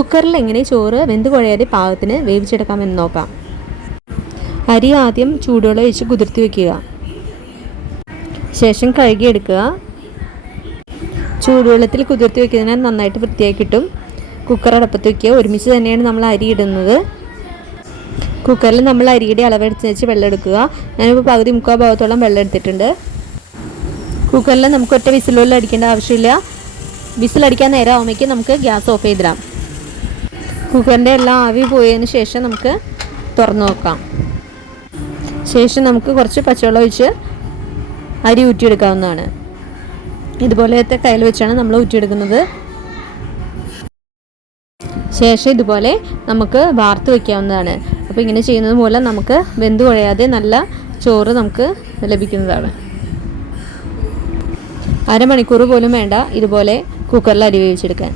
കുക്കറിൽ എങ്ങനെ ചോറ് വെന്ത് കുഴയാതെ പാകത്തിന് വേവിച്ചെടുക്കാമെന്ന് നോക്കാം. അരി ആദ്യം ചൂടുവെള്ളം ഒഴിച്ച് കുതിർത്തി വയ്ക്കുക ശേഷം കഴുകിയെടുക്കുക. ചൂടുവെള്ളത്തിൽ കുതിർത്തി വെക്കുന്നതിനാൽ നന്നായിട്ട് വൃത്തിയായി കിട്ടും കുക്കർ അടപ്പത്ത് വയ്ക്കുക ഒരുമിച്ച് തന്നെയാണ് നമ്മൾ അരി ഇടുന്നത്. കുക്കറിൽ നമ്മൾ അരിയുടെ അളവെടുത്ത് വെച്ച് വെള്ളം എടുക്കുക. ഞാനിപ്പോൾ പകുതി മുക്കാൽ ഭാഗത്തോളം വെള്ളം എടുത്തിട്ടുണ്ട്. കുക്കറിൽ നമുക്ക് ഒറ്റ വിസിലുള്ള അടിക്കേണ്ട ആവശ്യമില്ല. വിസിലടിക്കാൻ നേരം ആവുമ്പോഴേക്കും നമുക്ക് ഗ്യാസ് ഓഫ് ചെയ്തിടാം. കുക്കറിന്റെ എല്ലാം ആവി പോയതിന് ശേഷം നമുക്ക് തുറന്നു നോക്കാം. ശേഷം നമുക്ക് കുറച്ച് പച്ചവെള്ളം ഒഴിച്ച് അരി ഊറ്റിയെടുക്കാവുന്നതാണ്. ഇതുപോലത്തെ കയ്യിൽ വെച്ചാണ് നമ്മൾ ഊറ്റിയെടുക്കുന്നത്. ശേഷം ഇതുപോലെ നമുക്ക് വാർത്ത് വയ്ക്കാവുന്നതാണ് അപ്പോൾ ഇങ്ങനെ ചെയ്യുന്നത് മൂലം നമുക്ക് വെന്ത് കുഴയാതെ നല്ല ചോറ് നമുക്ക് ലഭിക്കുന്നതാണ്. അരമണിക്കൂർ പോലും വേണ്ട ഇതുപോലെ കുക്കറിൽ അരി വേവിച്ചെടുക്കാൻ.